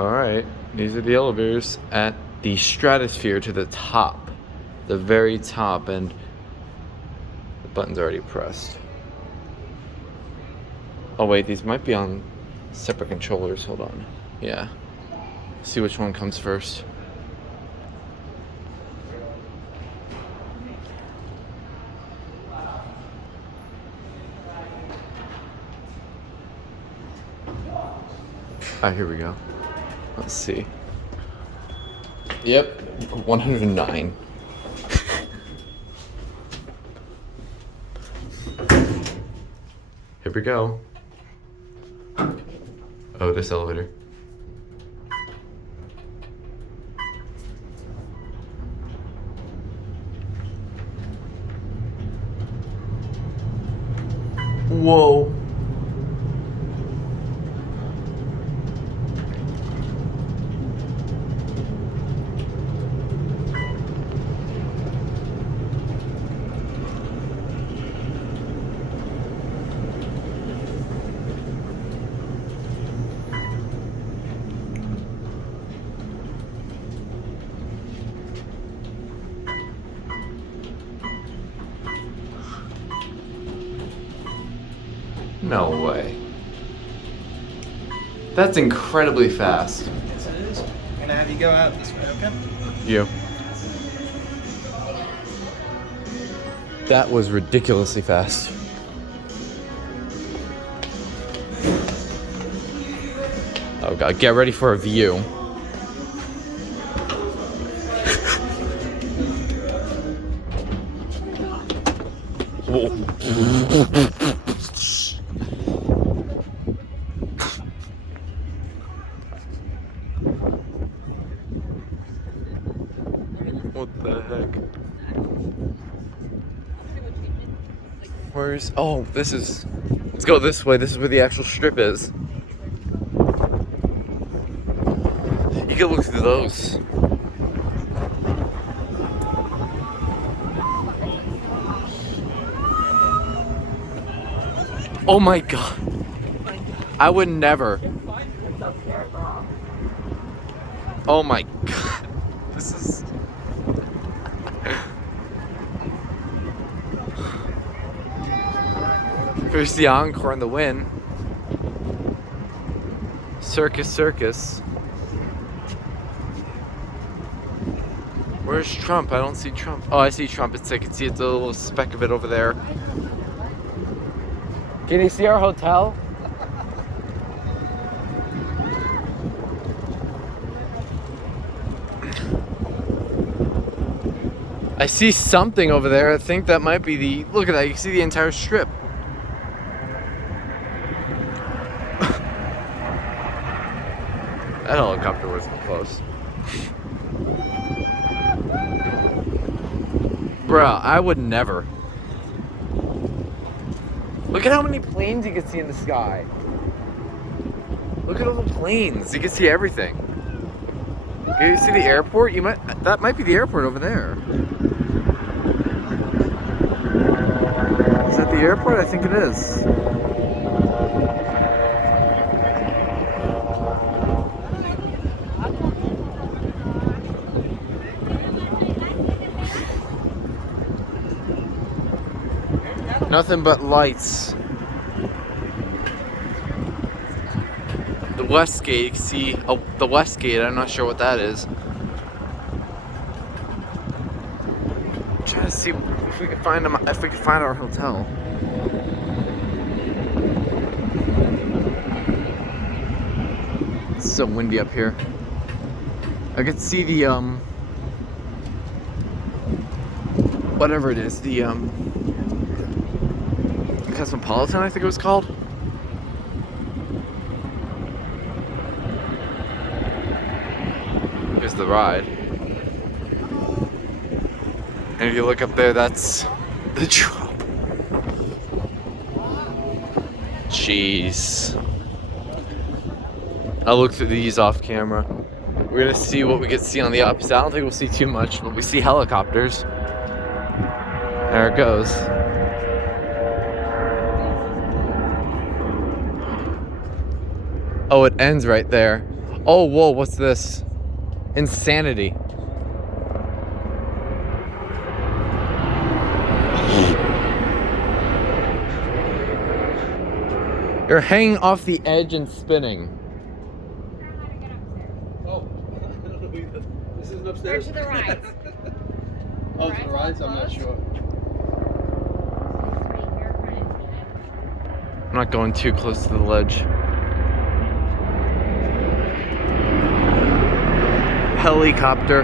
Alright, these are the elevators at the Stratosphere to the top. The very top, and the button's already pressed. Oh wait, these might be on separate controllers. Hold on. Yeah. See which one comes first. Ah, here we go. Let's see. Yep, 109. Here we go. Otis elevator. Whoa. No way. That's incredibly fast. Yes, it is. I'm gonna have you go out this way, okay? You. That was ridiculously fast. Oh god, get ready for a view. What the heck? Where's... Oh, this is... Let's go this way. This is where the actual strip is. You can look through those. Oh my god. I would never. Oh my god. This is... Here's the encore in the wind. Circus, circus. Where's Trump? I don't see Trump. Oh, I see Trump. I can see it's a little speck of it over there. Can you see our hotel? I see something over there. I think that might be the... Look at that. You can see the entire strip. That helicopter wasn't close. Bruh, I would never. Look at how many planes you can see in the sky. Look at all the planes. You can see everything. Can you see the airport? That might be the airport over there. Is that the airport? I think it is. Nothing but lights. The west gate, you can see the west gate. I'm not sure what that is. I'm trying to see if we can find them. If we can find our hotel. It's so windy up here. I could see the whatever it is, the Cosmopolitan, I think it was called. Here's the ride. And if you look up there, that's the drop. Jeez. I'll look through these off camera. We're gonna see what we can see on the opposite. I don't think we'll see too much, but we see helicopters. There it goes. Oh, it ends right there. Oh, whoa, what's this? Insanity. You're hanging off the edge and spinning. Oh, this isn't upstairs. Or to the right. Oh, to the right? I'm not sure. I'm not going too close to the ledge. Helicopter.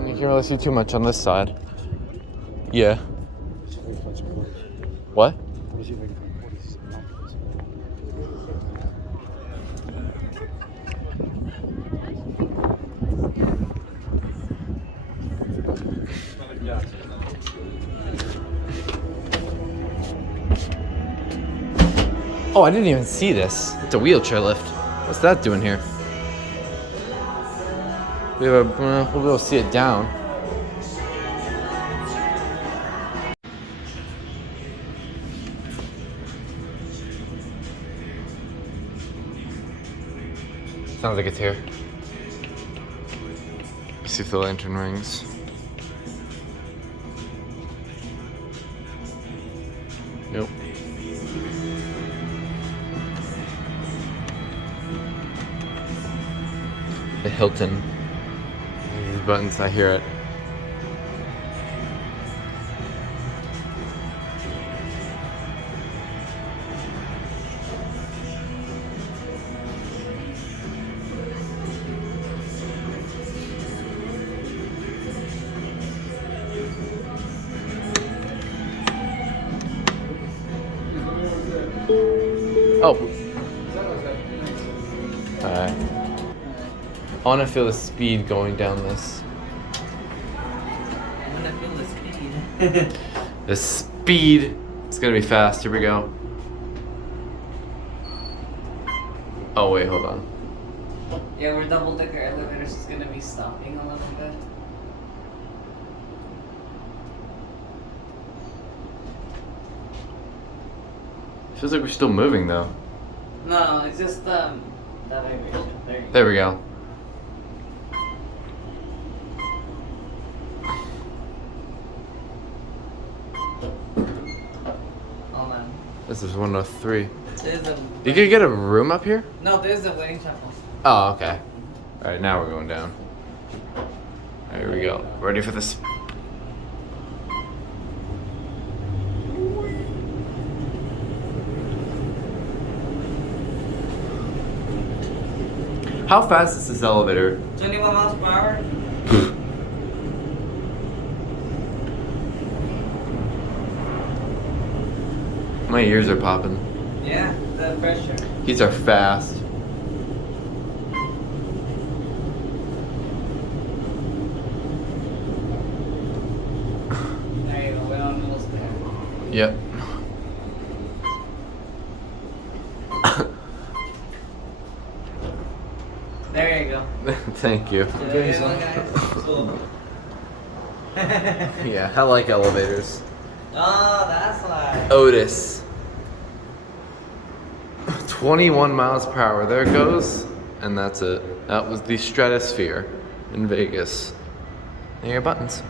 You can't really see too much on this side. Yeah. What? Oh, I didn't even see this. It's a wheelchair lift. What's that doing here? We'll be able to see it down. Sounds like it's here. Let's see if the lantern rings. Nope. The Hilton. These buttons, I hear it. Oh. Alright. I want to feel the speed going down this. I want to feel the speed. The speed. It's gonna be fast. Here we go. Oh wait, hold on. Yeah, we're double-decker elevators is gonna be stopping a little bit. Feels like we're still moving though. No, it's just that vibration. There we go. Hold on. This is 103. There's a. You could get a room up here? No, there's a wedding chapel. Oh, okay. Alright, now we're going down. There we go. Ready for this? How fast is this elevator? 21 miles per hour. My ears are popping. Yeah, the pressure. These are fast. There you go, we're almost there. Yep. There you go. Thank you. There you go, guys. Yeah, I like elevators. Oh, that's why. Otis. 21 miles per hour. There it goes. And that's it. That was the Stratosphere in Vegas. And your buttons.